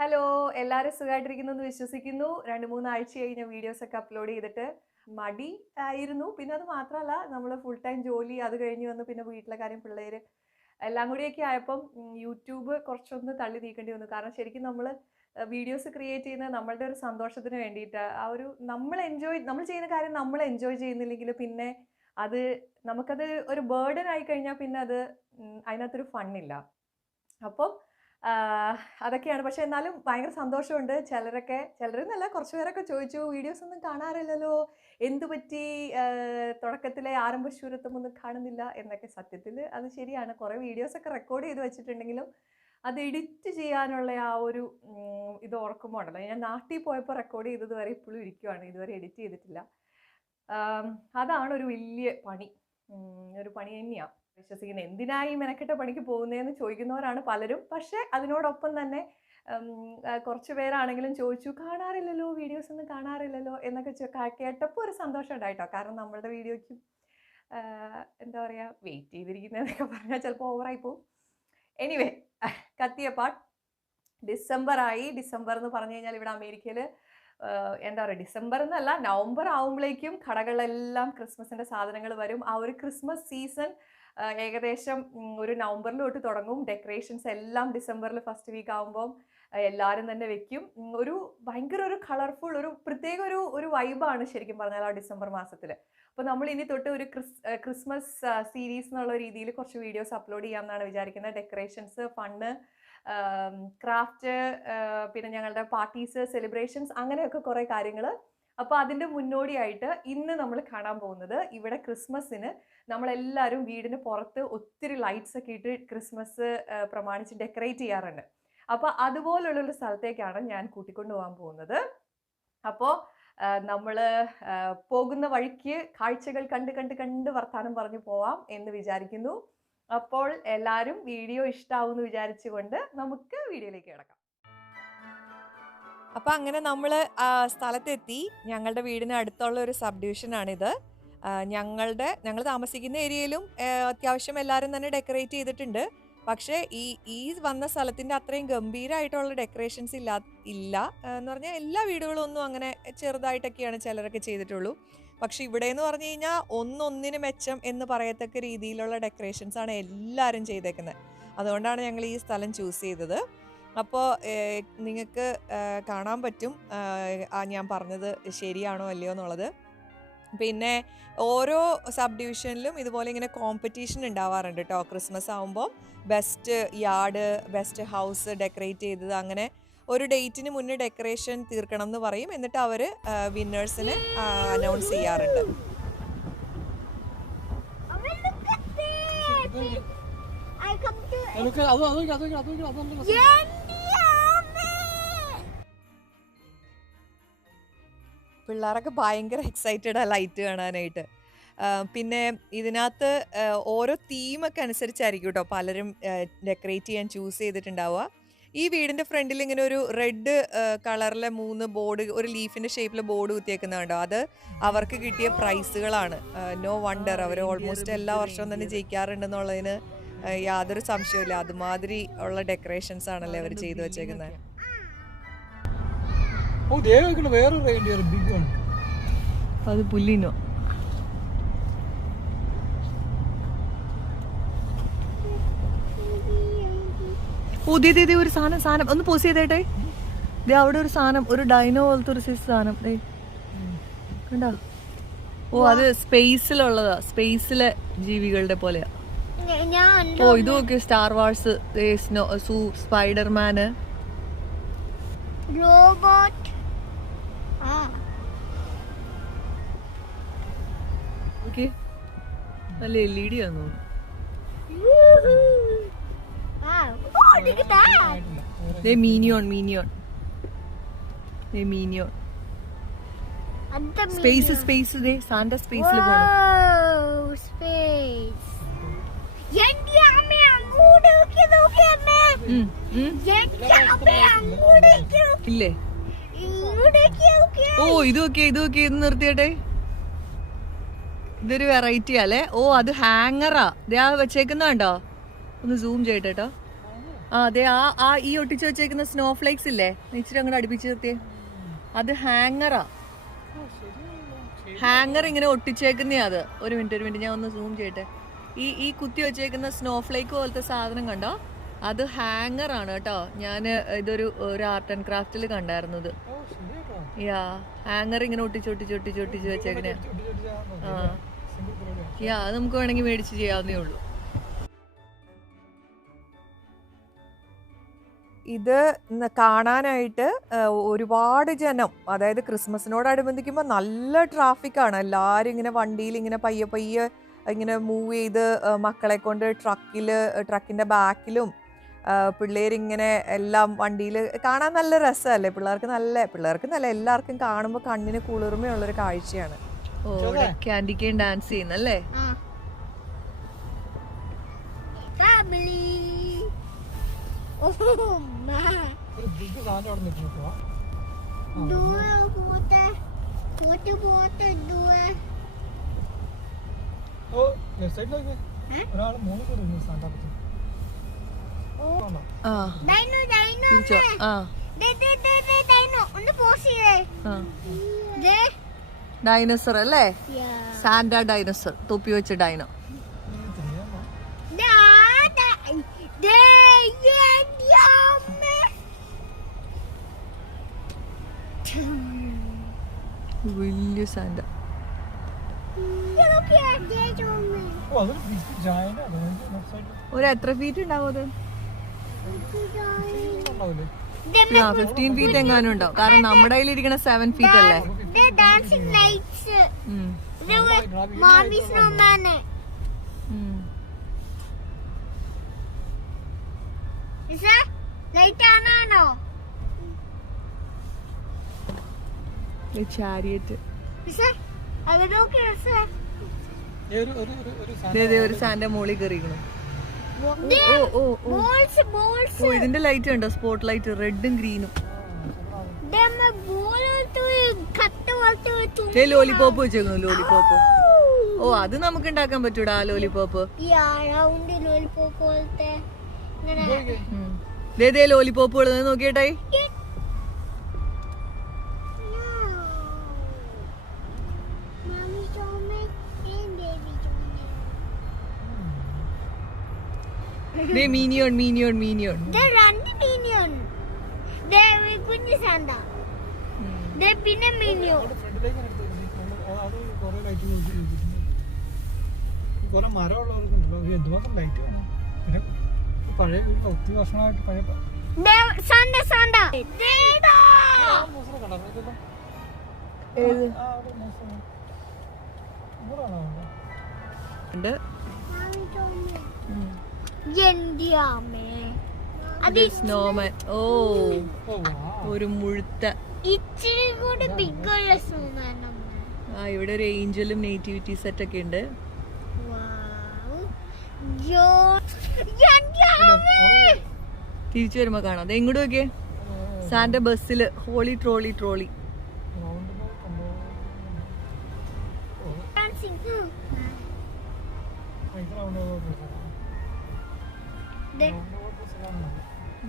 Hello, എല്ലാവരും സുഖമായിട്ടിരിക്കുന്നു എന്ന് വിശ്വസിക്കുന്നു. 2-3 ആഴ്ചയായി ഞാൻ വീഡിയോസൊക്കെ അപ്ലോഡ് ചെയ്തിട്ട്. മടി ആയിരുന്നു. പിന്നെ അത് മാത്രമല്ല, നമ്മൾ ഫുൾ ടൈം ജോലി, അത് കഴിഞ്ഞ് വന്ന് പിന്നെ വീട്ടിലെ കാര്യം, പിള്ളേർ എല്ലാം കൂടിയൊക്കെ ആയപ്പം യൂട്യൂബ് കുറച്ചൊന്ന് തള്ളി നീക്കേണ്ടി വന്നു. കാരണം ശരിക്കും നമ്മൾ വീഡിയോസ് ക്രിയേറ്റ് ചെയ്യുന്നത് നമ്മളുടെ ഒരു സന്തോഷത്തിന് വേണ്ടിയിട്ട്. ആ ഒരു നമ്മൾ ചെയ്യുന്ന കാര്യം നമ്മൾ എൻജോയ് ചെയ്യുന്നില്ലെങ്കിൽ പിന്നെ അത് നമുക്കത് ഒരു ബേർഡൻ ആയി കഴിഞ്ഞാൽ പിന്നെ അത് അതിനകത്തൊരു ഫണ്ണില്ല. അപ്പം അതൊക്കെയാണ്. പക്ഷെ എന്നാലും ഭയങ്കര സന്തോഷമുണ്ട്. ചിലരെന്നല്ല, കുറച്ച് പേരൊക്കെ ചോദിച്ചു, വീഡിയോസ് ഒന്നും കാണാറില്ലല്ലോ, എന്ത് പറ്റി, തുടക്കത്തിലെ ആരംഭശൂരത്വം ഒന്നും കാണുന്നില്ല എന്നൊക്കെ. സത്യത്തിൽ അത് ശരിയാണ്. കുറേ വീഡിയോസൊക്കെ റെക്കോർഡ് ചെയ്ത് വെച്ചിട്ടുണ്ടെങ്കിലും അത് എഡിറ്റ് ചെയ്യാനുള്ള ആ ഒരു ഇത് ഓർക്കുമ്പോൾ ഉണ്ടല്ലോ, ഞാൻ നാട്ടിൽ പോയപ്പോൾ റെക്കോർഡ് ചെയ്തത് വരെ ഇപ്പോഴും ഇരിക്കുവാണ്, ഇതുവരെ എഡിറ്റ് ചെയ്തിട്ടില്ല. അതാണ് ഒരു വലിയ പണി, ഒരു പണി തന്നെയാണ്. വിശ്വസിക്കുന്നത് എന്തിനായി മെനക്കെട്ട പണിക്ക് പോകുന്നതെന്ന് ചോദിക്കുന്നവരാണ് പലരും. പക്ഷെ അതിനോടൊപ്പം തന്നെ കുറച്ച് പേരാണെങ്കിലും ചോദിച്ചു, കാണാറില്ലല്ലോ, വീഡിയോസ് ഒന്നും കാണാറില്ലല്ലോ എന്നൊക്കെ കേട്ടപ്പോൾ ഒരു സന്തോഷം ഉണ്ടായിട്ടോ. കാരണം നമ്മളുടെ വീഡിയോയ്ക്കും എന്താ പറയുക, വെയിറ്റ് ചെയ്തിരിക്കുന്നതെന്നൊക്കെ പറഞ്ഞാൽ ചിലപ്പോൾ ഓവറായി പോകും. എനിവേ, കത്തിയപ്പാട്ട് ഡിസംബറായി. ഡിസംബർ എന്ന് പറഞ്ഞു കഴിഞ്ഞാൽ ഇവിടെ അമേരിക്കയിൽ എന്താ പറയുക, ഡിസംബർ എന്നല്ല, നവംബർ ആകുമ്പോഴേക്കും കടകളിലെല്ലാം ക്രിസ്മസിൻ്റെ സാധനങ്ങൾ വരും. ആ ഒരു ക്രിസ്മസ് സീസൺ ഏകദേശം ഒരു നവംബറിൽ തൊട്ട് തുടങ്ങും. ഡെക്കറേഷൻസ് എല്ലാം ഡിസംബറിൽ ഫസ്റ്റ് വീക്ക് ആകുമ്പം എല്ലാവരും തന്നെ വെക്കും. ഒരു ഭയങ്കര ഒരു കളർഫുൾ, ഒരു പ്രത്യേക ഒരു വൈബാണ് ശരിക്കും പറഞ്ഞാൽ ആ ഡിസംബർ മാസത്തിൽ. അപ്പോൾ നമ്മൾ ഇനി തൊട്ട് ഒരു ക്രിസ്മസ് സീരീസ് എന്നുള്ള രീതിയിൽ കുറച്ച് വീഡിയോസ് അപ്ലോഡ് ചെയ്യാമെന്നാണ് വിചാരിക്കുന്നത്. ഡെക്കറേഷൻസ്, ഫണ്ണ്, ക്രാഫ്റ്റ്, പിന്നെ ഞങ്ങളുടെ പാർട്ടീസ്, സെലിബ്രേഷൻസ്, അങ്ങനെയൊക്കെ കുറേ കാര്യങ്ങൾ. അപ്പോൾ അതിൻ്റെ മുന്നോടിയായിട്ട് ഇന്ന് നമ്മൾ കാണാൻ പോകുന്നത്, ഇവിടെ ക്രിസ്മസിന് നമ്മളെല്ലാവരും വീടിന് പുറത്ത് ഒത്തിരി ലൈറ്റ്സ് ഒക്കെ ഇട്ട് ക്രിസ്മസ് പ്രമാണിച്ച് ഡെക്കറേറ്റ് ചെയ്യാറുണ്ട്. അപ്പോൾ അതുപോലുള്ളൊരു സ്ഥലത്തേക്കാണ് ഞാൻ കൂട്ടിക്കൊണ്ടു പോകാൻ പോകുന്നത്. അപ്പോൾ നമ്മൾ പോകുന്ന വഴിക്ക് കാഴ്ചകൾ കണ്ട് വർത്താനം പറഞ്ഞു പോവാം എന്ന് വിചാരിക്കുന്നു. അപ്പോൾ എല്ലാവരും വീഡിയോ ഇഷ്ടമാവുമെന്ന് വിചാരിച്ചുകൊണ്ട് നമുക്ക് വീഡിയോയിലേക്ക് കിടക്കാം. അപ്പം അങ്ങനെ നമ്മൾ സ്ഥലത്തെത്തി. ഞങ്ങളുടെ വീടിന് അടുത്തുള്ള ഒരു സബ് ഡിവിഷനാണിത്. ഞങ്ങൾ താമസിക്കുന്ന ഏരിയയിലും അത്യാവശ്യം എല്ലാവരും തന്നെ ഡെക്കറേറ്റ് ചെയ്തിട്ടുണ്ട്. പക്ഷേ ഈ വന്ന സ്ഥലത്തിൻ്റെ അത്രയും ഗംഭീരമായിട്ടുള്ള ഡെക്കറേഷൻസ് ഇല്ല എന്ന് പറഞ്ഞാൽ എല്ലാ വീടുകളും ഒന്നും അങ്ങനെ ചെറുതായിട്ടൊക്കെയാണ് ചിലരൊക്കെ ചെയ്തിട്ടുള്ളൂ. പക്ഷെ ഇവിടെ എന്ന് പറഞ്ഞു കഴിഞ്ഞാൽ ഒന്നൊന്നിന് മെച്ചം എന്ന് പറയത്തക്ക രീതിയിലുള്ള ഡെക്കറേഷൻസാണ് എല്ലാവരും ചെയ്തേക്കുന്നത്. അതുകൊണ്ടാണ് ഞങ്ങൾ ഈ സ്ഥലം ചൂസ് ചെയ്തത്. അപ്പോൾ നിങ്ങൾക്ക് കാണാൻ പറ്റും ഞാൻ പറഞ്ഞത് ശരിയാണോ അല്ലയോ എന്നുള്ളത്. പിന്നെ ഓരോ സബ് ഡിവിഷനിലും ഇതുപോലെ ഇങ്ങനെ കോമ്പറ്റീഷൻ ഉണ്ടാവാറുണ്ട് കേട്ടോ. ക്രിസ്മസ് ആകുമ്പോൾ best yard, best house decorate ചെയ്തത്, അങ്ങനെ ഒരു ഡേറ്റിന് മുന്നേ ഡെക്കറേഷൻ തീർക്കണം എന്ന് പറയും. എന്നിട്ട് അവർ വിന്നേഴ്സിനെ അനൗൺസ് ചെയ്യാറുണ്ട്. പിള്ളേരൊക്കെ ഭയങ്കര എക്സൈറ്റഡ് ആ ലൈറ്റ് കാണാനായിട്ട്. പിന്നെ ഇതിനകത്ത് ഓരോ തീമൊക്കെ അനുസരിച്ചായിരിക്കും കേട്ടോ പലരും ഡെക്കറേറ്റ് ചെയ്യാൻ ചൂസ് ചെയ്തിട്ടുണ്ടാവുക. ഈ വീടിൻ്റെ ഫ്രണ്ടിൽ ഇങ്ങനെ ഒരു റെഡ് കളറിലെ 3 ബോർഡ്, ഒരു ലീഫിൻ്റെ ഷേപ്പിലെ ബോർഡ് കുത്തിയേക്കുന്നുണ്ടോ, അത് അവർക്ക് കിട്ടിയ പ്രൈസുകളാണ്. നോ വണ്ടർ, അവർ ഓൾമോസ്റ്റ് എല്ലാ വർഷവും തന്നെ ജയിക്കാറുണ്ടെന്നുള്ളതിന് യാതൊരു സംശയമില്ല. അതുമാതിരി ഉള്ള ഡെക്കറേഷൻസ് ആണല്ലേ അവർ ചെയ്തു വെച്ചേക്കുന്നത്. അത് പുല്ലിനോ? പുതിയ ഒരു സാധനം ഒന്ന് പോസ് ചെയ്തേട്ടെ. അവിടെ ഒരു സാധനം, ഒരു ഡൈനോ പോലത്തെ ഒരു സാധനം കണ്ടോ? ഓ, അത് സ്പേസിലുള്ളതാ, സ്പേസിലെ ജീവികളുടെ പോലെയാ. ഓ, ഇത് നോക്കിയോ, സ്റ്റാർ വാർസ്, സ്പൈഡർമാന്, റോബോട്ട്. ഓക്കെ, നല്ല LED ആണെന്ന് തോന്നുന്നു. മീനിയോൺ സ്പേസ് സാന്റ സ്പേസിൽ പോണം. ഇല്ലേ? ഓ, ഇത് നോക്കിയേ, ഇത് നിർത്തിയട്ടെ. ഇതൊരു വെറൈറ്റി അല്ലേ. ഓ, അത് ഹാങ്ങറാ വെച്ചേക്കുന്ന കണ്ടോ? ഒന്ന് സൂം ചെയ്യട്ടെ കേട്ടോ. അതെ ആ ഈ ഒട്ടിച്ചു വെച്ചേക്കുന്ന സ്നോ ഫ്ലേക്സ് ഇല്ലേ, ഇച്ചിരി അങ്ങോട്ട് അടുപ്പിച്ച് നിർത്തിയേ. അത് ഹാങ്ങറാ. ഹാങ്ങർ ഇങ്ങനെ ഒട്ടിച്ചേക്കുന്നേ. അത് ഒരു മിനിറ്റ് ഞാൻ ഒന്ന് സൂം ചെയ്യട്ടെ. ഈ കുത്തി വെച്ചേക്കുന്ന സ്നോ ഫ്ലേക്ക് പോലത്തെ സാധനം കണ്ടോ, അത് ഹാങ്ങർ ആണ് കേട്ടോ. ഞാൻ ഇതൊരു ആർട്ട് ആൻഡ് ക്രാഫ്റ്റിൽ കണ്ടായിരുന്നത്. യാ, ഹാങ്ങർ ഇങ്ങനെ ഒട്ടിച്ച് വെച്ചേക്കണേ. യാ, അത് നമുക്ക് വേണമെങ്കിൽ മേടിച്ച് ചെയ്യാവുന്നേ ഉള്ളൂ. ഇത് കാണാനായിട്ട് ഒരുപാട് ജനം, അതായത് ക്രിസ്മസിനോടനുബന്ധിക്കുമ്പോൾ നല്ല ട്രാഫിക്കാണ്. എല്ലാവരും ഇങ്ങനെ വണ്ടിയിൽ ഇങ്ങനെ പയ്യെ ഇങ്ങനെ മൂവ് ചെയ്ത് മക്കളെ കൊണ്ട് ട്രക്കിൻ്റെ ബാക്കിലും പിള്ളേരിങ്ങനെ എല്ലാം വണ്ടിയിൽ കാണാൻ നല്ല രസമല്ലേ. പിള്ളേർക്ക് നല്ല എല്ലാവർക്കും കാണുമ്പോൾ കണ്ണിന് കുളിർമയുള്ളൊരു കാഴ്ചയാണ്. ഓ, ക്യാൻഡിക്കേൻ ഡാൻസ് ചെയ്യുന്നല്ലേ. ഡൈനോസർ അല്ലേ, സാന്റ ഡൈനോസർ, തൊപ്പി വെച്ച ഡൈനോ. വലിയ സാന്റ. ഒരു എത്ര ഫീറ്റ് ഉണ്ടാവും അത്? 15 ഫീറ്റ് എങ്ങാനും ഉണ്ടാവും. കാരണം നമ്മുടെ കയ്യിലിരിക്കണ 7 ഫീറ്റ് അല്ലേ. ചാരിയറ്റ്. ഒരു സാന്റെ മോളിൽ കയറിയിരിക്കണം. ഇതിന്റെ ലൈറ്റ് ഉണ്ടോ, സ്പോട്ട് ലൈറ്റ്, റെഡും ഗ്രീനും. Lollipop വെച്ചേക്കുന്നു, lollipop. ഓ, അത് നമുക്ക് ഉണ്ടാക്കാൻ പറ്റൂടാ ലോലിപോപ്പ്. ലോലിപോപ്പുകൾ നോക്കിയേട്ടായി. മീനിയോൺ. പിന്നെ മീനിയോ കുറെ മരമുള്ളവർക്കുണ്ടല്ലോ, എന്തുമാത്രം ലൈറ്റ് വേണം. പിന്നെ പഴയ വീട്ടിൽ ഒത്തിരി വർഷങ്ങളായിട്ട് പഴയ സ്നോമാൻ. ഓ, ഒരു മുഴുത്ത. ഇവിടെ ഒരു ഏഞ്ചലും നേറ്റിവിറ്റി സെറ്റ് ഒക്കെ ഉണ്ട്. തിരിച്ചു വരുമ്പോ കാണാം. അത് എങ്ങോട്ട് നോക്കിയേ, സാന്റെ ബസ്സില് ഹോളി ട്രോളി.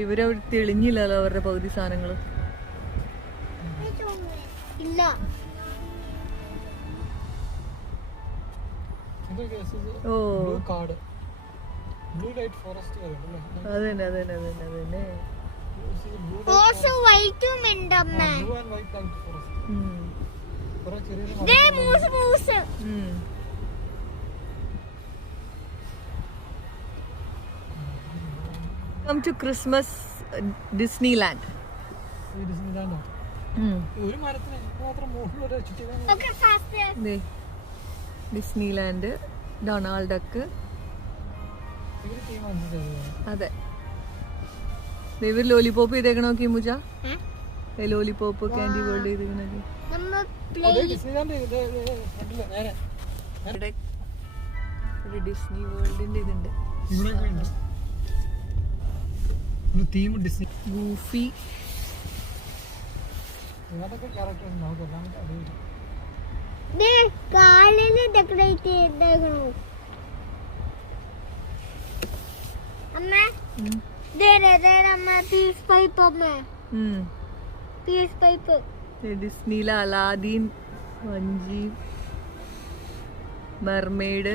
ഇവരവിടെ തെളിഞ്ഞില്ലല്ലോ അവരുടെ പകുതി സാധനങ്ങള്. ഓ, അതന്നെ. Come to Christmas Disneyland. Disneyland, Donald Duck. അതെ, ഇവർ ലോലിപോപ്പ് ചെയ്തേക്കണ നോക്കി മുജ. ലോലിപോപ്പ് ക്യാൻഡി വേൾഡ് ചെയ്തേക്കണത്. ഡിസ്നി വേൾഡിന്റെ ഇതുണ്ട്. ഗൂഫി. കാലില് ഡെക്കറേറ്റ് ചെയ്തേക്കണു. അമ്മ There, piece pipe, piece pipe. ഡിസ്നിയിലെ അലാദീൻ, വഞ്ചി, mermaid.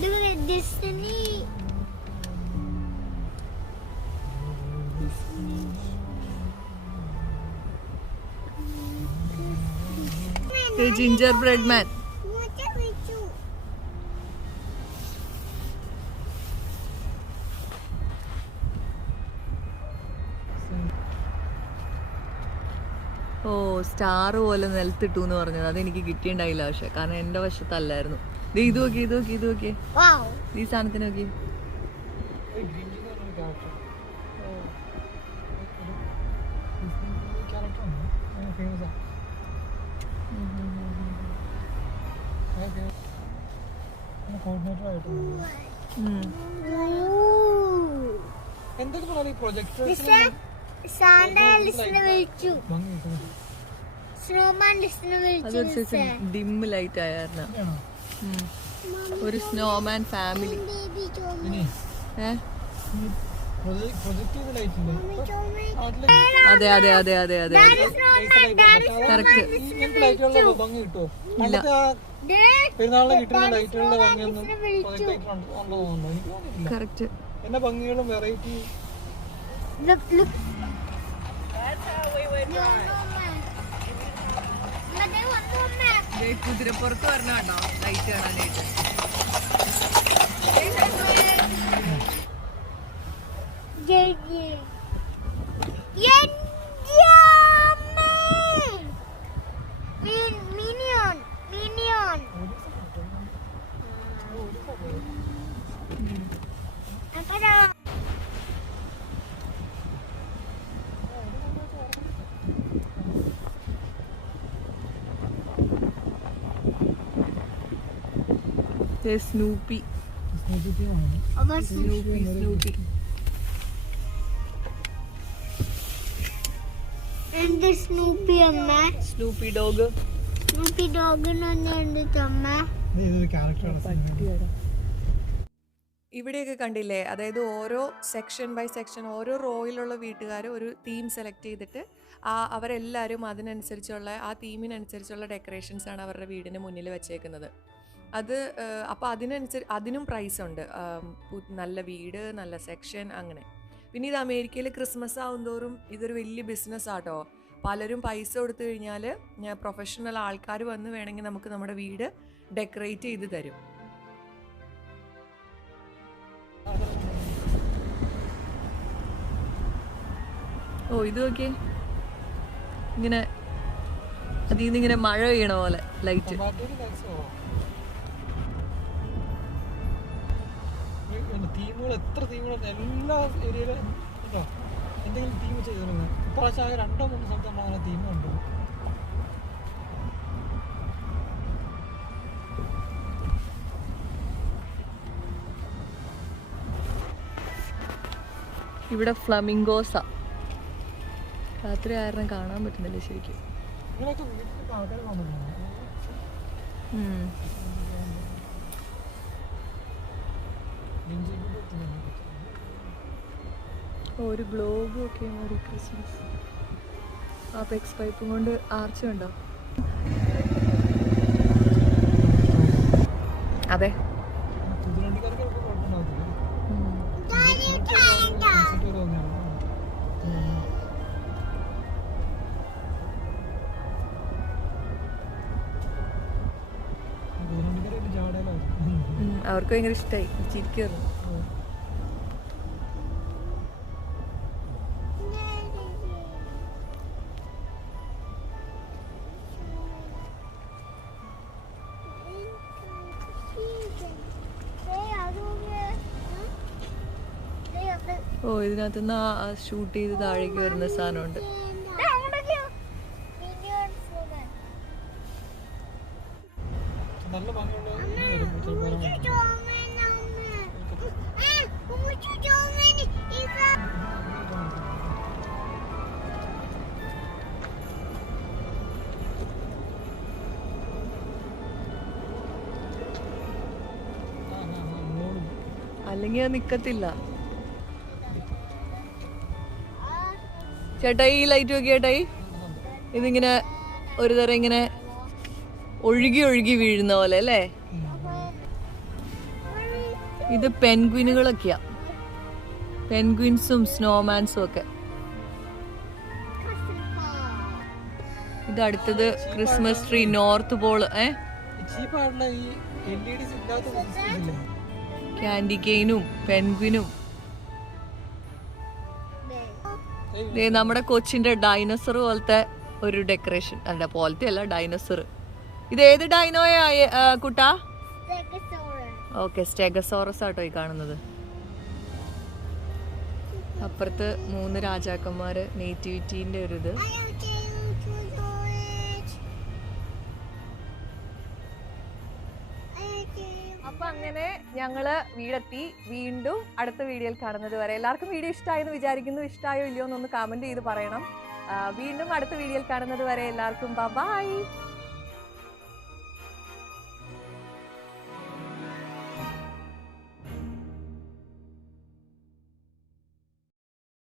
Look at Disney. Gingerbread man. ഓ, സ്റ്റാർ പോലെ നിലത്തിട്ടു എന്ന് പറഞ്ഞത് അതെനിക്ക് കിട്ടിയിട്ടുണ്ടായില്ല. പക്ഷെ കാരണം എന്റെ വശത്തല്ലായിരുന്നു. ഇത് നോക്കി, ഇത് നോക്കി, ഇത് നോക്കി, ഈ സാധനത്തിന് നോക്കി. ഡിം ലൈറ്റ് ആയിരുന്നു. ഒരു സ്നോമാൻ ഫാമിലി. അതെ അതെ അതെ അതെ അതെ കറക്റ്റ്. കറക്റ്റ്. എന്നെ ഭംഗികളും വെറൈറ്റി. കുതിരപ്പുറത്ത് വരണ കേട്ടോ ലൈറ്റ് കാണാനായിട്ട്. സ്നൂപ്പി. സ്നൂപ്പി. എന്ത് സ്നൂപ്പി അമ്മ? സ്നൂപ്പി ഡോഗ്. സ്നൂപ്പി ഡോഗിനെന്ത് അമ്മ? ഇവിടെയൊക്കെ കണ്ടില്ലേ, അതായത് ഓരോ സെക്ഷൻ ബൈ സെക്ഷൻ ഓരോ റോയിലുള്ള വീട്ടുകാർ ഒരു തീം സെലക്ട് ചെയ്തിട്ട് അവരെല്ലാവരും അതിനനുസരിച്ചുള്ള ആ തീമിനനുസരിച്ചുള്ള ഡെക്കറേഷൻസ് ആണ് അവരുടെ വീടിന് മുന്നിൽ വെച്ചേക്കുന്നത്. അത് അപ്പോൾ അതിനും പ്രൈസ് ഉണ്ട്. നല്ല വീട്, നല്ല സെക്ഷൻ, അങ്ങനെ. പിന്നെ ഇത് അമേരിക്കയിൽ ക്രിസ്മസ് ആവുന്തോറും ഇതൊരു വലിയ ബിസിനസ് ആട്ടോ. പലരും പൈസ കൊടുത്തു കഴിഞ്ഞാൽ പ്രൊഫഷണൽ ആൾക്കാർ വന്ന് വേണമെങ്കിൽ നമുക്ക് നമ്മുടെ വീട് ഡെക്കറേറ്റ് ചെയ്ത് തരും. ഓ, ഇത് നോക്കിയേ, ഇങ്ങനെ അതിൽ നിന്ന് ഇങ്ങനെ മഴ പെയ്യണ പോലെ ലൈറ്റ്. തീമുകൾ എത്ര തീമുകൾ എല്ലാ ഏരിയയിലും കേട്ടോ, എന്തെങ്കിലും തീം ചെയ്തിരുന്നു. ഇപ്രാവശ്യം ആകെ 2-3 സ്ഥലത്ത് നമ്മളങ്ങനെ തീം കണ്ടു. ഇവിടെ ഫ്ലമിംഗോസ. രാത്രി ആയിരുന്നു കാണാൻ പറ്റുന്നില്ല ശരിക്കും. നിങ്ങളൊക്കെ വീട്ടിൽ ആൾക്കാർ വന്നിട്ടുണ്ടോ? ഒരു ഗ്ലോബും ഒക്കെ ഒരു ക്രിസ്മസ്. ആ പെക്സ് പൈപ്പും കൊണ്ട് ആർച്ച് ഉണ്ടോ? അതെ. അവർക്ക് ഭയങ്കര ഇഷ്ടമായി, ചിരിക്കുന്നു. ഓ, ഇതിനകത്ത് നിന്ന് ഷൂട്ട് ചെയ്ത് താഴേക്ക് വരുന്ന സാധനമുണ്ട്. നല്ല ഭംഗിയുള്ള അല്ലെങ്കിൽ അത് നിക്കത്തില്ല. ചേട്ടായി ഈ ലൈറ്റ് നോക്കി ചേട്ടായി, ഇതിങ്ങനെ ഒരു തരം ഇങ്ങനെ ഒഴുകി ഒഴുകി വീഴുന്ന പോലെ അല്ലേ? ഇത് പെൻഗ്വിനുകളൊക്കെയാ, പെൻഗ്വിൻസും സ്നോമാൻസും ഒക്കെ. ഇത് അടുത്തത് Christmas tree, north pole. Candy കെയിനും പെൻഗ്വിനും. നമ്മുടെ കൊച്ചിന്റെ ഡൈനോസർ പോലത്തെ ഒരു ഡെക്കറേഷൻ. അല്ല പോലത്തെ അല്ല, ഡൈനോസർ. ഇത് ഏത് ഡൈനോയാ കുട്ടാ? ഓക്കെ, സ്റ്റെഗസോറസ് ആട്ടോ ഈ കാണുന്നത്. അപ്പുറത്ത് 3 രാജാക്കന്മാര്, നേറ്റിവിറ്റീന്റെ ഒരു ഇത്. അപ്പൊ അങ്ങനെ ഞങ്ങള് വീടെത്തി. വീണ്ടും അടുത്ത വീഡിയോയിൽ കാണുന്നത് വരെ എല്ലാവർക്കും വീഡിയോ ഇഷ്ടമായെന്ന് വിചാരിക്കുന്നു. ഇഷ്ടമായോ ഇല്ലയോ എന്നൊന്ന് കമന്റ് ചെയ്ത് പറയണം. വീണ്ടും അടുത്ത വീഡിയോയിൽ കാണുന്നത് വരെ എല്ലാവർക്കും ബൈ.